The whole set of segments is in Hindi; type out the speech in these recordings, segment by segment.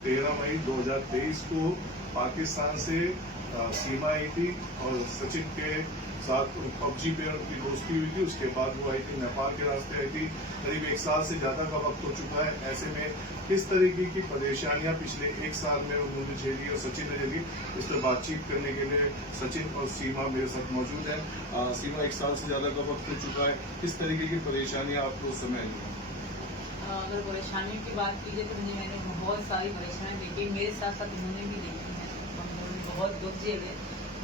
13 मई 2023 को पाकिस्तान से सीमा आई थी और सचिन के साथ पबजी पे उनकी दोस्ती हुई थी। उसके बाद वो आई थी नेपाल के रास्ते आई थी। करीब 1 साल से ज्यादा का वक्त हो चुका है। ऐसे में किस तरीके की परेशानियां पिछले 1 साल में उन्होंने झेली और सचिन ने झेली, इस पर बातचीत करने के लिए सचिन और सीमा मेरे साथ मौजूद है। सीमा, 1 साल से ज्यादा का वक्त हो चुका है, किस तरीके की परेशानियां आपको उस समय आई? अगर परेशानियों की बात कीजिए तो मैंने बहुत सारी परेशानियां देखी, मेरे साथ साथ उन्होंने भी देखी है। हम लोगों ने बहुत दुख झेले।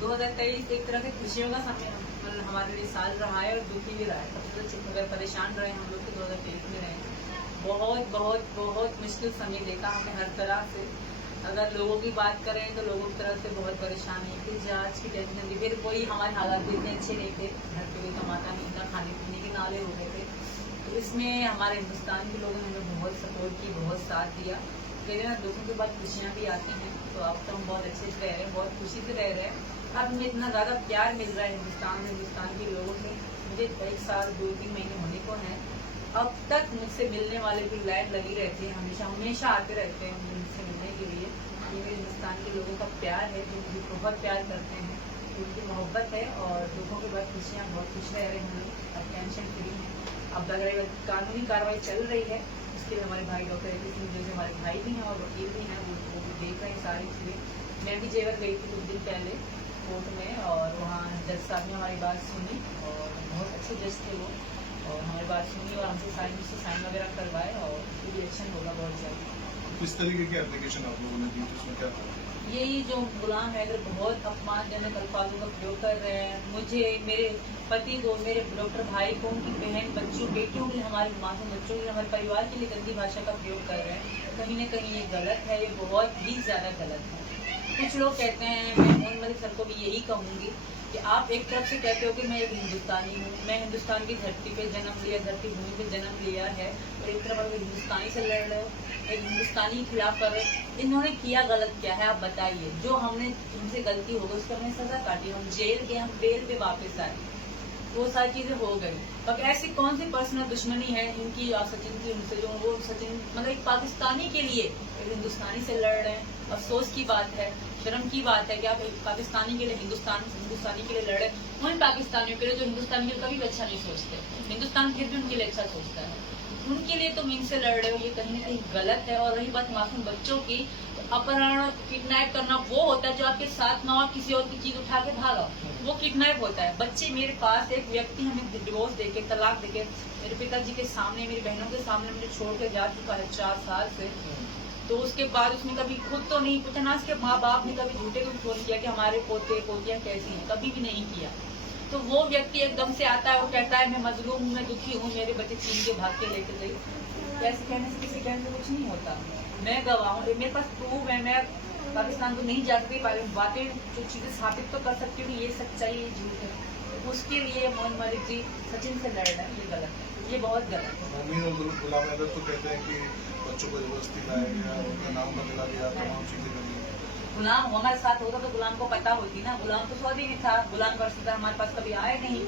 2023 एक तरह से खुशियों का समय मतलब हमारे लिए साल रहा है और दुखी भी रहा है। सबसे अगर परेशान रहे हम लोग तो 2023 में रहे। बहुत बहुत बहुत मुश्किल समय देखा हमने हर तरह से। अगर लोगों की बात करें तो लोगों की तरफ से बहुत परेशानी थी, जांच की टेंशन थी। फिर कोई हमारे हालात भी इतने अच्छे नहीं थे, घर पे कोई कमाता नहीं था, खाने पीने के नाले हो गए थे। तो इसमें हमारे हिंदुस्तान के लोगों ने हमें बहुत सपोर्ट की, बहुत साथ दिया। लेकिन दुखों के बाद खुशियाँ भी आती हैं। तो अब तो हम बहुत अच्छे से रह रहे हैं, बहुत खुशी से रह रहे हैं। अब हमें इतना ज़्यादा प्यार मिल रहा है हिंदुस्तान के लोगों से। मुझे 1 साल 2-3 महीने होने को हैं। अब तक मुझसे मिलने वाले भी लाइन लगी रहती है, हमेशा हमेशा आते रहते हैं मुझसे मिलने के लिए। ये मेरे हिंदुस्तान के लोगों का प्यार है, जो मुझे बहुत प्यार करते हैं, उनकी मोहब्बत है। और दुखों के बाद खुशियाँ, बहुत खुश रह रहे हैं हम लोग, अब टेंशन फ्री हैं। अब अगर कानूनी कार्रवाई चल रही है, उसके लिए हमारे भाई डॉक्टर ए सिंह जैसे हमारे भाई भी हैं और वकील भी हैं, वो भी देख रहे हैं सारी चीज़ें। मैं भी जेवर गई थी कुछ दिन पहले कोर्ट में, और वहाँ जज साहब ने हमारी बात सुनी और बहुत अच्छे जज थे वो, और हमारी बात सुनी और हमसे साइन वगैरह करवाए और रिएक्शन होगा बहुत जल्द। किस तरीके की एप्लीकेशन आप लोगों ने दी, उसमें क्या था? यही जो गुलाम हैदर बहुत अपमानजनक अल्फाजों का प्रयोग कर रहे हैं, मुझे, मेरे पति को, मेरे डॉक्टर भाई को, उनकी बहन, बच्चों, बेटियों के लिए, हमारे मासूम बच्चों के लिए, हमारे परिवार के लिए गंदी भाषा का प्रयोग कर रहे हैं। कहीं न कहीं ये गलत है, ये बहुत ही ज्यादा गलत है। कुछ लोग कहते हैं, मैं मोहन मलिक सर को भी यही कहूंगी कि आप एक तरफ से कहते हो कि मैं एक हिंदुस्तानी हूँ, मैं हिंदुस्तान की धरती पे जन्म लिया, धरती भूमि पे जन्म लिया है, और एक तरफ आप हिंदुस्तानी से लड़ रहे हो, एक हिंदुस्तानी के खिलाफ कर रहे हो। इन्होंने किया गलत क्या है आप बताइए। जो हमने उनसे गलती हो गई उसका हमने सजा काटी, हम जेल गए, हम बेल पे वापस आए, वो सारी चीजें हो गई। अब ऐसी कौन सी पर्सनल दुश्मनी है इनकी या सचिन की उनसे, जो वो सचिन मतलब एक पाकिस्तानी के लिए एक हिंदुस्तानी से लड़ रहे हैं। अफसोस की बात है, शर्म की बात है कि आप एक पाकिस्तानी के लिए हिंदुस्तानी के लिए लड़े, उन पाकिस्तानियों के लिए जो हिंदुस्तान के लिए कभी भी अच्छा नहीं सोचते। हिंदुस्तान फिर भी उनके लिए अच्छा सोचता है, उनके लिए तुम इनसे लड़ रहे हो, ये कहीं न कहीं गलत है। और रही बात मासूम बच्चों की, तो अपहरण, किडनैप करना वो होता है जो आपके साथ ना हो, किसी और की चीज उठा के भागा, वो किडनैप होता है। बच्चे, मेरे पास एक व्यक्ति हमें डिवोर्स देके, तलाक देके, मेरे पिताजी के सामने, मेरी बहनों के सामने मुझे छोड़ के जा चुका है 4 साल से। तो उसके बाद उसने कभी खुद तो नहीं पूछा, ना उसके माँ बाप ने कभी झूठे को फोन किया कि हमारे पोते पोतियां कैसी हैं, कभी भी नहीं किया। तो वो व्यक्ति एकदम से आता है, वो कहता है मैं मजलूम हूँ, मैं दुखी हूँ, मेरे बच्चे छीन के भाग के लेके गई। ऐसे कहने से, किसी कहने से कुछ नहीं होता। मैं गवाह हूँ, मेरे पास प्रूफ है, मैं पाकिस्तान को नहीं जा सकती, बातें जो चीजें साबित तो कर सकती हूँ ये सच्चाई, ये झूठ है। तो उसके लिए मोहन मलिक जी सचिन से लड़ रहे हैं, ये गलत है, ये बहुत गलत है। गुलाम हैदर तो कहते हैं कि बच्चों को जबरदस्ती लाया गया, उनका नाम बदला गया, तमाम चीजें करी। गुलाम हमारे साथ होता तो गुलाम को पता होती ना, गुलाम तो सऊदी में था, गुलाम वर्षिता हमारे पास कभी आए नहीं।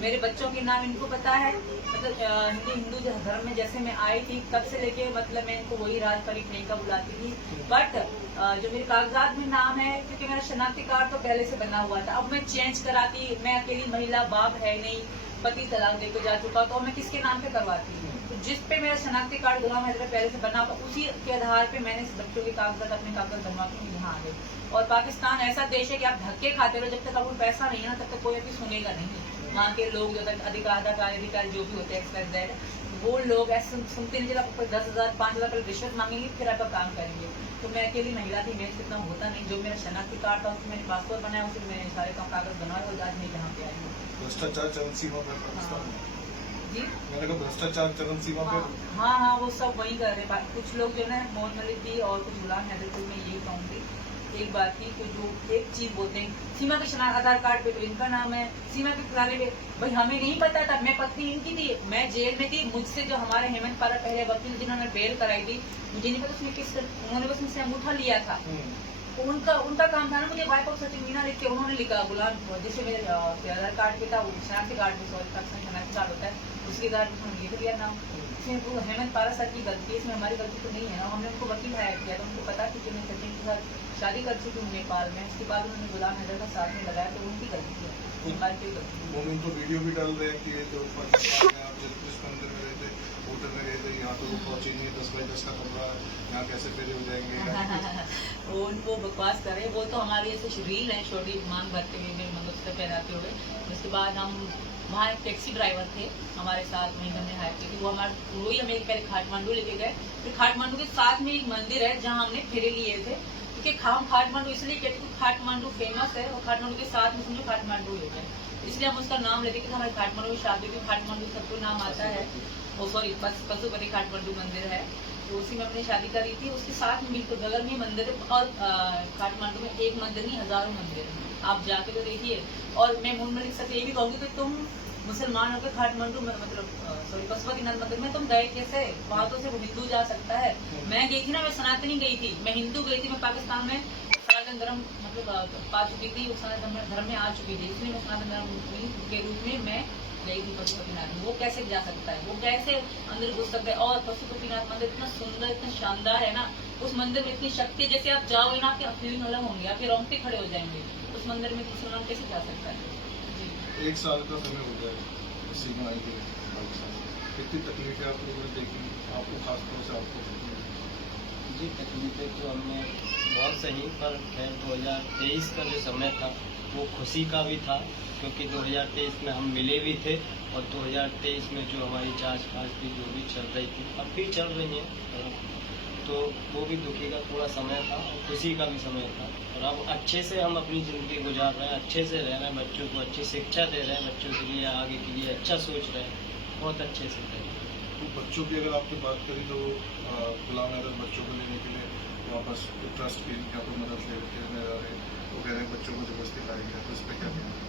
मेरे बच्चों के नाम इनको पता है, मतलब हिंदू धर्म में जैसे मैं आई थी तब से लेके, मतलब मैं इनको वही राज परी नहीं का बुलाती थी। बट जो मेरे कागजात में नाम है, क्योंकि मेरा शनाख्ती कार्ड तो पहले से बना हुआ था, अब मैं चेंज कराती, मैं अकेली महिला, बाप है नहीं, पति तलाक देकर जा चुका, तो मैं किसके नाम पे करवाती हूँ? तो जिस पे मेरा शनाख्ती कार्ड गुलाम हैदर पहले से बना हुआ, उसी के आधार पे मैंने इस बच्चों के कागजात, अपने कागजात बनवा के यहाँ आ गई। और पाकिस्तान ऐसा देश है कि आप धक्के खाते रहो, जब तक आपको पैसा नहीं है ना तब तक कोई भी सुनेगा नहीं। वहाँ के लोग जो अधिकारी जो भी होते हैं XYZ, वो लोग ऐसे सुनते नहीं, जब आपको 10,000 5,000 रुपये रिश्वत मांगेंगे फिर आपका काम करेंगे। तो मैं अकेली महिला थी, मेरे से इतना होता नहीं। जो मेरा शनाख्ती कार्ड था उसमें मैंने पासपोर्ट बनाया, उसमें मैंने सारे कागज बनाए और आज मैं यहाँ पे आई हूँ। भ्रष्टाचार चरम सीमा पर पाकिस्तान में। जी, मैंने कहा भ्रष्टाचार चरम सीमा पर। हाँ, वो सब वही कर रहे हैं। कुछ लोग जो है मोहन मलिक जी और कुछ गुलाम हैदर को मैं यही कहूँगी, एक बात की तो जो एक चीज बोलते हैं, सीमा के आधार कार्ड पे तो इनका नाम है, सीमा के खिलाने पे भाई हमें नहीं पता था, मैं पत्नी इनकी थी, मैं जेल में थी, मुझसे जो हमारे हेमंत पारा पहले वकील जिन्होंने बेल कराई थी, मुझे नहीं पता उसने किस, उन्होंने बस मुझसे अंगूठा लिया था। उनका काम था ना, मुझे वाइफ ऑफ सचिन मीना लिख के उन्होंने लिखा, गुलाम जैसे मेरे आधार कार्ड पे था, शनाख्ती कार्ड पे, सॉरी शनाख्ती कार्ड होता है, उसके आधार पर लिख दिया नाम। इसमें वो हेमंत पारा सर की गलती है, इसमें हमारी गलती तो नहीं है ना। हमने उनको वकील हायर किया था, उनको पता थी कि मैं सचिन के साथ शादी कर चुकी हूँ नेपाल में। उसके बाद उन्होंने गुलाम हैदर का साथ में लगाया, तो उनकी गलती है, हमारी कोई गलती नहीं। वो उनको वीडियो भी डाल रहे हैं कि ये जो नेपाल में आप जगदीश मंदिर में रहते, होटल में रहते, यहाँ तो वो पहुंचे नहीं, 10x10 का कमरा है, यहाँ कैसे फेरे हो जाएंगे। वो उनको बकवास कर रहे हैं। वो तो हमारी ऐसे रील है छोटी मांग भरते हुए, मेरे मंगलसूत्र पहनाते हुए। उसके बाद हम वहाँ एक टैक्सी ड्राइवर थे हमारे साथ में, हमने हायर की थी, वो हमारे वही हमें पहले खाटमांडू लेके गए। फिर खाटमांडू के साथ में एक मंदिर है जहाँ हमने फेरे लिए थे, क्योंकि हम खाटमांडू इसलिए कहते हैं खाटमांडू फेमस है, और खाटमांडू के साथ में समझो खाटमांडू हो गए, इसलिए हम उसका नाम लेते कि हमारे खाटमांडू की शादी भी खाटमांडू सबको नाम आता है। ओ सॉरी, पशुपति खाटमांडू मंदिर है, तो उसी में हमने शादी करी थी। उसके साथ में बिल्कुल बगल में मंदिर है, और काठमांडू में एक मंदिर नहीं हजारों मंदिर है, आप जाके तो देखिए। और मैं मुंह मलिक से ये भी कहूँगी कि तुम मुसलमान होकर खाटमांडू में मतलब सॉरी पशुपतिनाथ मंदिर में तुम गए कैसे? वहाँ तो सिर्फ हिंदू जा सकता है। मैं गई थी ना, मैं सनातनी गई थी, मैं हिंदू गई थी, मैं पाकिस्तान में सनातन धर्म मतलब पा चुकी थी, सनातन धर्म में आ चुकी थी, इसलिए मैं सनातन धर्म के रूप में मैं गई थी पशुपतिनाथ। वो कैसे जा सकता है, वो कैसे अंदर घुस सकता है? और पशुपतिनाथ मंदिर इतना सुंदर, इतना शानदार है ना, उस मंदिर में इतनी शक्ति है, जैसे आप जाओगे ना आपके फीलिंग अलग होंगे, आपके रोंगटे खड़े हो जाएंगे। उस मंदिर में मुसलमान कैसे जा सकता है? जी। 1 साल का समय हो जाए सीमा आई है पाकिस्तान, कितनी तकलीफें आप लोगों ने देखी, आपको खासतौर से आपको? जी, तकलीफें तो हमने बहुत सही, पर खैर 2023 का जो समय था वो खुशी का भी था, क्योंकि 2023 में हम मिले भी थे, और 2023 में जो हमारी जांच फांच थी जो भी चल रही थी, अब भी चल रही है, तो वो भी दुखी का थोड़ा समय था और खुशी का भी समय था। और अब अच्छे से हम अपनी ज़िंदगी गुजार रहे हैं, अच्छे से रह रहे हैं, बच्चों को अच्छी शिक्षा दे रहे हैं, बच्चों के लिए आगे के लिए अच्छा सोच रहे हैं, बहुत अच्छे से रह रहे हैं। तो बच्चों की अगर आपकी बात करें तो गुलाम हैदर बच्चों को लेने के लिए वापस ट्रस्ट की क्या कोई मदद लेने जा रहे हैं, वो कह रहे हैं बच्चों को जबरदस्ती लाई है, तो इस पर क्या कहना है?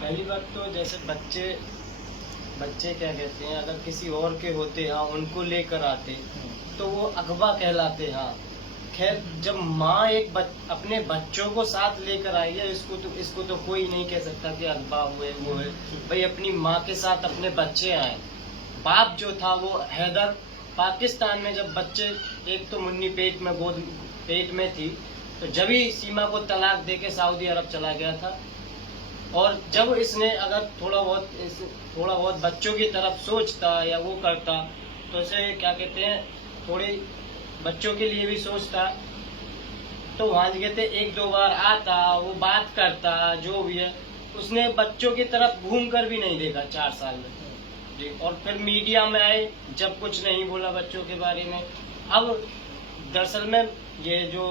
पहली बात तो जैसे बच्चे क्या कहते हैं, अगर किसी और के होते हैं उनको लेकर आते तो वो अगवा कहलाते। हाँ, खैर जब माँ अपने बच्चों को साथ लेकर आई है, इसको तो कोई नहीं कह सकता कि अगवा हुए वो है। भाई अपनी माँ के साथ अपने बच्चे आए। बाप जो था वो हैदर पाकिस्तान में, जब बच्चे, एक तो मुन्नी पेट में थी, तो जब ही सीमा को तलाक देके सऊदी अरब चला गया था। और जब इसने अगर थोड़ा बहुत बच्चों की तरफ सोचता या वो करता, तो इसे क्या कहते हैं, थोड़ी बच्चों के लिए भी सोचता, तो वहाँ कहते 1-2 बार आता, वो बात करता, जो भी है। उसने बच्चों की तरफ घूम कर भी नहीं देखा 4 साल में जी। और फिर मीडिया में आए, जब कुछ नहीं बोला बच्चों के बारे में। अब दरअसल में ये जो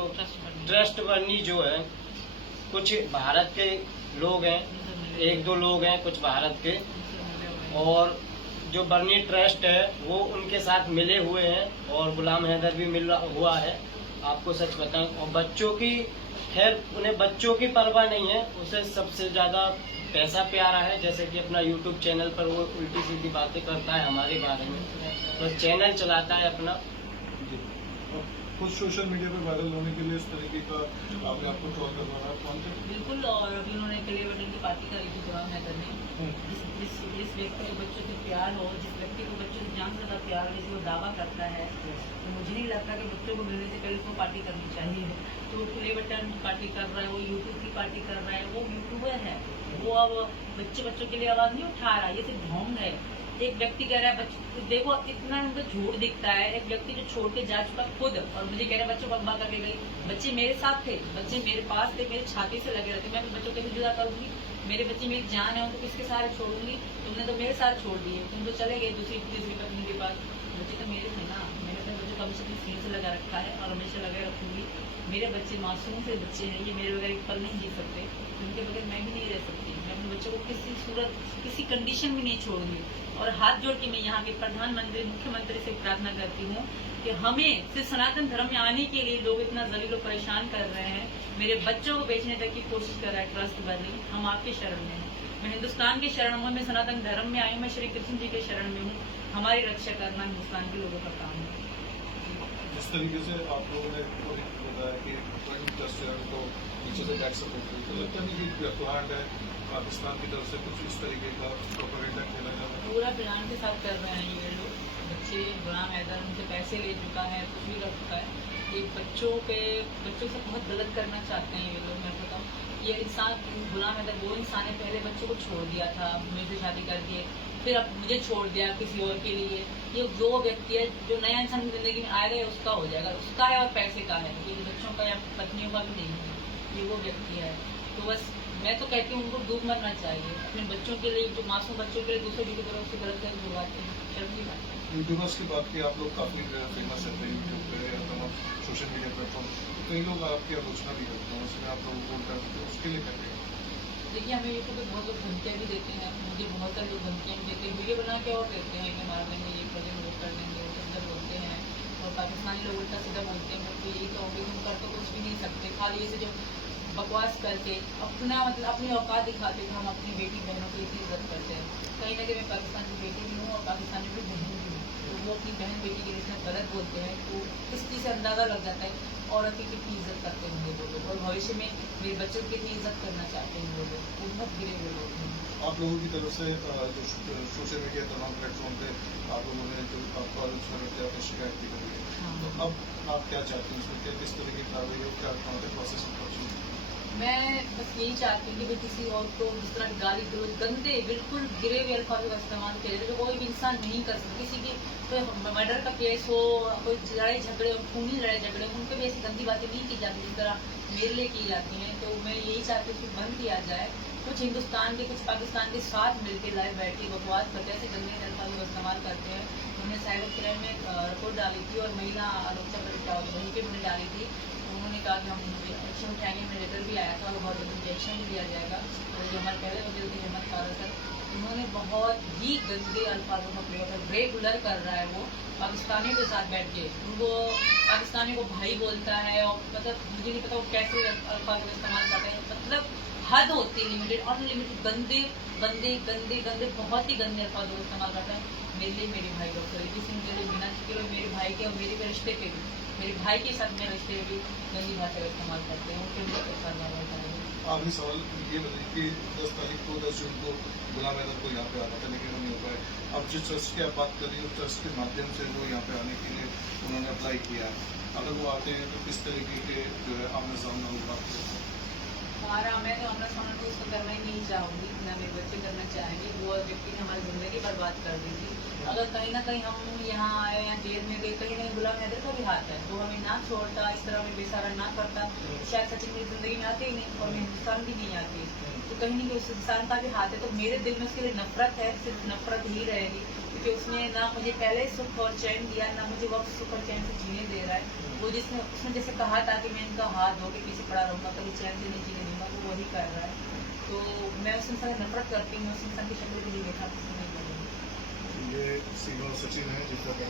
ट्रस्ट बर्नी जो है, कुछ भारत के लोग हैं, 1-2 लोग हैं कुछ भारत के, और जो बर्नी ट्रस्ट है वो उनके साथ मिले हुए हैं, और गुलाम हैदर भी मिला हुआ है, आपको सच बताऊं। और बच्चों की, खैर उन्हें बच्चों की परवाह नहीं है, उसे सबसे ज्यादा पैसा प्यारा है। जैसे कि अपना YouTube चैनल पर वो उल्टी सीधी बातें करता है हमारे बारे में, तो चैनल चलाता है अपना। कुछ सोशल मीडिया पे वायरल होने के लिए इस तरीके का आपने आपको ट्रोल करवाना कौन थे? बिल्कुल। और अभी उन्होंने क्ले बटन की पार्टी करी थी गुलाम हैदर ने। जिस व्यक्ति को बच्चों से प्यार हो, जिस व्यक्ति को बच्चों से जान से ज्यादा प्यार हो, जिसे वो दावा करता है, तो मुझे नहीं लगता कि बच्चों को मिलने से पहले उसको पार्टी करनी चाहिए। तो वो प्ले बटन की पार्टी कर रहा है, वो यूट्यूब की पार्टी कर रहा है, वो यूट्यूबर है, वो अब बच्चों के लिए आवाज नहीं उठा रहा, ये सिर्फ ढोंग है। एक व्यक्ति कह रहा है बच्चे देखो, इतना उनको झूठ दिखता है। एक व्यक्ति जो छोड़ के जा चुका खुद, और मुझे कह रहा है बच्चों को अगवा करके गई। बच्चे मेरे साथ थे, बच्चे मेरे पास थे, मेरे छाती से लगे रहते, मैं अपने बच्चों को कैसे जुदा करूंगी? मेरे बच्चे मेरी जान है, उनको किसके सहारे छोड़ूंगी? तुमने तो मेरे साथ छोड़ दिए, तुम तो चले गए दूसरी तीसरी पत्नी के पास। बच्चे तो मेरे थे ना, मैंने अपने बच्चों को हमेशा अपनी सीन से लगा रखा है और हमेशा लगा रखूंगी। मेरे बच्चे मासूम से बच्चे हैं, ये मेरे बगैर एक पल नहीं जी सकते, उनके बगैर मैं भी नहीं रह सकती। मैं अपने बच्चों को किसी सूरत, किसी कंडीशन में नहीं छोड़ूंगी। और हाथ जोड़ के मैं यहाँ के प्रधानमंत्री, मुख्यमंत्री से प्रार्थना करती हूँ कि हमें सिर्फ सनातन धर्म में आने के लिए लोग इतना जलील और परेशान कर रहे हैं, मेरे बच्चों को बेचने तक की कोशिश कर रहा है ट्रस्ट बनी। हम आपके शरण में हैं, मैं हिंदुस्तान के शरण में, मैं सनातन धर्म में आई हूँ, मैं श्री कृष्ण जी के शरण में हूँ। हमारी रक्षा करना हिंदुस्तान के लोगों का काम है। जिस तरीके से आप लोगों ने बताया कि ट्रस्ट को नीचे से टैक्स सपोर्ट करें, तो लगता नहीं कि प्लान है पाकिस्तान की तरफ से कुछ इस तरीके का प्रोपेगेंडा खेला जा रहा है? पूरा प्लान के साथ कर रहे हैं ये लोग, बच्चे नीचे गुलाम हैदर उनसे पैसे ले चुका है, कुछ भी कर चुका है। ये बच्चों से बहुत गलत करना चाहते हैं ये लोग। मैं बताऊँ ये इंसान गुलाम हैदर वो इंसान है, पहले बच्चों को छोड़ दिया था, मुझे शादी कर दिए, फिर अब मुझे छोड़ दिया किसी और के लिए। ये वो व्यक्ति है जो नया इंसान की जिंदगी में आएगा उसका हो जाएगा, उसका है और पैसे का है, ये बच्चों का या पत्नियों का भी नहीं है, ये वो व्यक्ति है। तो बस मैं तो कहती हूँ उनको डूब मरना चाहिए अपने बच्चों के लिए, जो मासूम बच्चों के लिए दूसरे यूट्यूबरों से गलत कर बुलवाते हैं, शर्म की बात है। यूट्यूबर्स की बात की, आप लोग काफ़ी फेमस है यूट्यूब पे या तमाम सोशल मीडिया प्लेटफॉर्म, कई लोग आपकी आलोचना भी करते हैं, उसमें आप लोगों को करते हैं, उसके लिए कहते हैं। देखिए हमें यूट्यूब पे बहुत लोग धमकियाँ भी देते हैं, मुझे बहुत सारे लोग धमकियाँ भी देते हैं, वीडियो बना के और देते हैं कि मार देंगे, ये कर देंगे, वो कर देंगे, वो सब बोलते हैं। और पाकिस्तानी लोग उल्टा सीधा बोलते हैं तो यही कहोगे तुम कर तो कुछ भी नहीं सकते, खाली ऐसे जो बकवास करके अपना मतलब अपनी औकात दिखाते थे। हम अपनी बेटी बहनों की इतनी इज्जत करते हैं, कहीं ना कहीं मैं पाकिस्तान की बेटी भी हूँ और पाकिस्तानी की बहन भी हूँ, तो वो अपनी बहन बेटी के लिए इतना गलत बोलते हैं तो इस चीज़ से अंदाज़ा लग जाता है औरत की कितनी इज्जत करते होंगे वो लोग, और भविष्य में मेरे बच्चों की कितनी इज्जत करना चाहते हैं वो लोग, वो बहुत गिरे हुए लोग हैं। आप लोगों की तरफ से जो सोशल मीडिया तमाम प्लेटफॉर्म पे आप लोगों ने जो आपको आलोचना करते हैं, आपने शिकायत भी करी है, हाँ। तो अब आप क्या चाहते हैं उसमें, क्या किस तरह की कार्रवाई हो, क्या कौन से प्रोसेस में पहुँची? मैं बस यही चाहती हूँ कि भाई किसी और को जिस तरह गाली गलौज गंदे बिल्कुल गिरे हुए अल्फाजों का इस्तेमाल किया जाए, जो कोई भी इंसान नहीं कर सकता। किसी की कोई मर्डर का केस हो, कोई लड़ाई झगड़े हो, खूनी लड़ाई झगड़े हो, उन पर भी ऐसी गंदी बातें नहीं की जाती जिस तरह मेरे लिए की जाती हैं। तो मैं यही चाहती हूँ कि बंद किया जाए। कुछ हिंदुस्तान के कुछ पाकिस्तान के साथ मिलकर लाइव बैठ के बकवास करते हैं, ऐसे गंदे अल्फाजों का इस्तेमाल करते हैं। उन्होंने साइबर क्राइम में रिपोर्ट डाली थी और महिला आलोचना वहीं पर उन्होंने डाली थी। उन्होंने कहा कि हम एक्शन उठाएंगे, मेरे लेटर भी आया था और बहुत जल्द एक्शन भी लिया जाएगा। और जो हमारे पहले वजीर थे अहमद फारूक सर, उन्होंने बहुत ही गंदे अल्फाजों का प्रयोग कर रेगुलर कर रहा है वो पाकिस्तानियों के साथ बैठ के, उनको पाकिस्तानी को भाई बोलता है और मतलब मुझे नहीं पता वो कैसे अल्फाजों का इस्तेमाल करते हैं, मतलब हद होती है, लिमिटेड अनलिमिटेड गंदे गंदे गंदे गंदे बहुत ही गंदे अल्फाजों का इस्तेमाल करता है। मेरे लिए मेरे भाई डॉक्टर रिकी सिंह के लिए, मीना के लिए, मेरे भाई के और मेरे रिश्ते पे भी, मेरे भाई के साथ मेरे रिश्ते में भी गंदी भाषा का इस्तेमाल करते हैं, उनके लिए कार्रवाई होता है। आखिरी सवाल ये बताइए कि 10 तारीख को 10 जून को गुलाम हैदर को यहाँ पे आना था लेकिन वो नहीं हो पाए। अब जिस ट्रस्ट की आप बात कर रही हो, ट्रस्ट के माध्यम से जो यहाँ पे आने के लिए उन्होंने अप्लाई किया है, अगर वो आते हैं तो किस तरीके के जो है आमने सामने होगा? हमारा मैं तो अपना सामना तो उसको करना ही नहीं चाहूँगी, ना मेरे बच्चे करना चाहेंगे। वो व्यक्ति ने हमारी ज़िंदगी बर्बाद कर दी थी। अगर कहीं ना कहीं हम यहाँ आए या जेल में गए, कहीं ना कहीं गुलाम हैदर का भी हाथ है, वो हमें ना छोड़ता, इस तरह में बेसहारा ना करता, शायद सचिन मेरी ज़िंदगी में आते ही नहीं और मैं हिंदुस्तान भी नहीं आती। तो कहीं ना कहीं उस इंसान का भी हाथ है, तो मेरे दिल में उसके लिए नफरत है, सिर्फ नफरत ही रहेगी, क्योंकि उसने ना मुझे पहले सुख और चैन दिया, ना मुझे वक्त सुख और चैन से जीने दे रहा है। वो उसने जैसे कहा था कि मैं इनका हाथ धो के पीछे पड़ा रहूँगा, कभी चैन से नहीं जीने दूंगा, वो वही कर रहा है। तो मैं उस इंसान से नफरत करती हूँ, उस इंसान की शक्ल भी नहीं देखा पसंद नहीं करूँगी। ये सीमा सचिन है जिसका